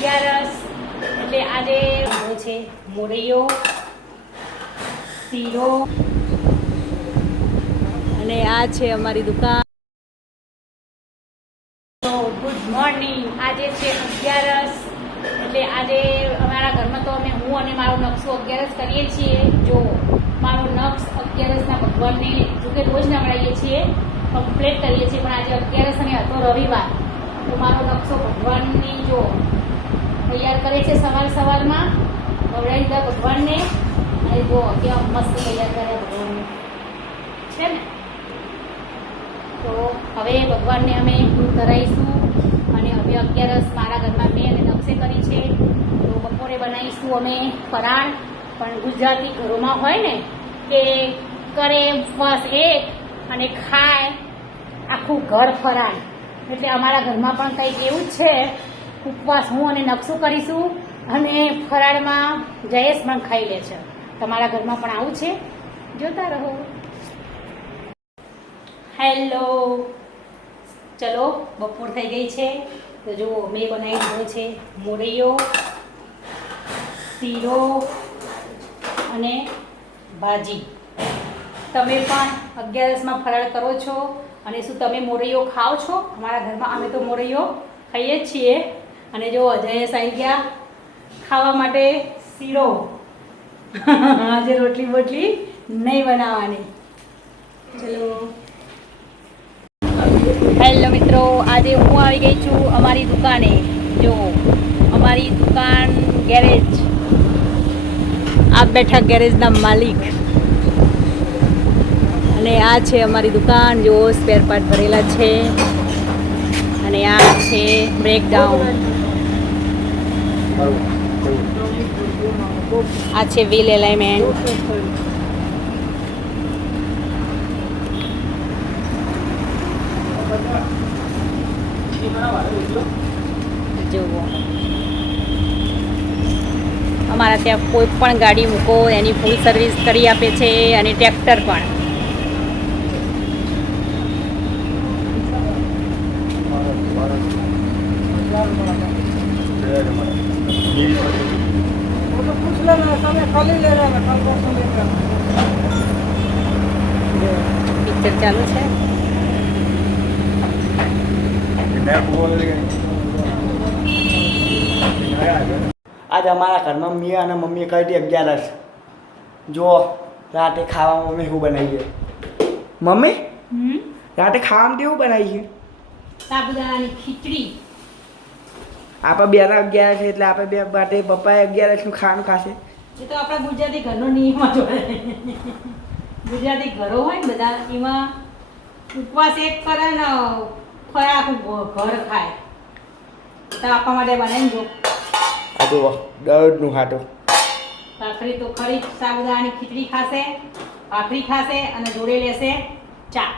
11 એટલે આજે છે મોરૈયો, શીરો અને આ છે અમારી દુકાન. તો ગુડ મોર્નિંગ. આજે છે 11 એટલે આજે અમારા ઘરમાં તો હું અને મારો નકશો 11 કરીએ છીએ. જો મારો નક્ષ 11ના ભગવાનને જોકે રોજ નવડાવીએ છીએ, કમ્પ્લીટ કરીએ છીએ, પણ આજે 11 અને હતો રવિવાર, તો મારો નકશો ભગવાનની જો તૈયાર કરે છે. સવારમાં નવડાવી દીધા ભગવાનને, અને જો કેવા મસ્ત તૈયાર કર્યા ભગવાનને છે ને. તો હવે ભગવાનને અમે દૂધ ધરાવીશું અને હવે 11 મારા ઘરમાં મેં અને નકશે કરી છે. તો બપોરે બનાવીશું અમે ફરાળ. પણ ગુજરાતી ઘરોમાં હોય ને કે કરે ઉપવાસ એક અને ખાય આખું ઘર ફરાળ, એટલે અમારા ઘરમાં પણ કંઈક એવું જ છે. ઉપવાસ હું અને નકશું કરીશું અને ફરાળમાં જયેશ પણ ખાઈ લે છે. તમારા ઘરમાં પણ આવું છે? જોતા રહો. હેલો, ચલો બપોર થઈ ગઈ છે. તો જુઓ મેં બનાવી દીધો છે મોરૈયો, શીરો અને ભાજી. તમે પણ 11માં ફરાળ કરો છો અને શું તમે મોરૈયો ખાઓ છો? અમારા ઘરમાં અમે તો મોરૈયો ખાઈએ જ છીએ. અને જો જયેશ આવી ગયા ખાવા માટે શીરો. આજે રોટલી બોટલી નહીં બનાવવાની. ચલો. હેલો મિત્રો, આજે હું આવી ગઈ છું અમારી દુકાને. જો અમારી દુકાન ગેરેજ, આ બેઠા ગેરેજના માલિક. અને આ છે અમારી દુકાન. જો સ્પેર પાર્ટ ભરેલા છે અને આ છે બ્રેકડાઉન. આ છે વ્હીલ એલાઇનમેન્ટ. જુઓ અમારા ત્યાં કોઈ પણ ગાડી મૂકો એની ફૂલ સર્વિસ કરી આપે છે, અને ટ્રેક્ટર પણ. પિક્ચર ચાલુ છે. આજ અમારા ઘરમાં મેં અને મમ્મીએ કરી હતી 11. જો રાતે ખાવામાં મમ્મી શું બનાવીએ? મમ્મી રાતે ખાવામાં શું બનાવીએ? સાબુદાણાની ખીચડી. આપણે 11 છે એટલે આપણે બે માટે પપ્પાએ 11નું ખાવાનું ખાશે. એ તો આપણા ગુજરાતી ઘરનો નિયમ જ હોય. ગુજરાતી ઘરો હોય ને બધા, એમાં ઉપવાસ એક કરે ને ફળ આખું ઘર ખાય. તો આપવા માટે બનાવી દો. આ તો દરરોજનું ખાટું. ભાખરી તો ખરી સાબુદાણાની ખીચડી ખાશે, ભાખરી ખાશે અને જોડે લેશે ચા.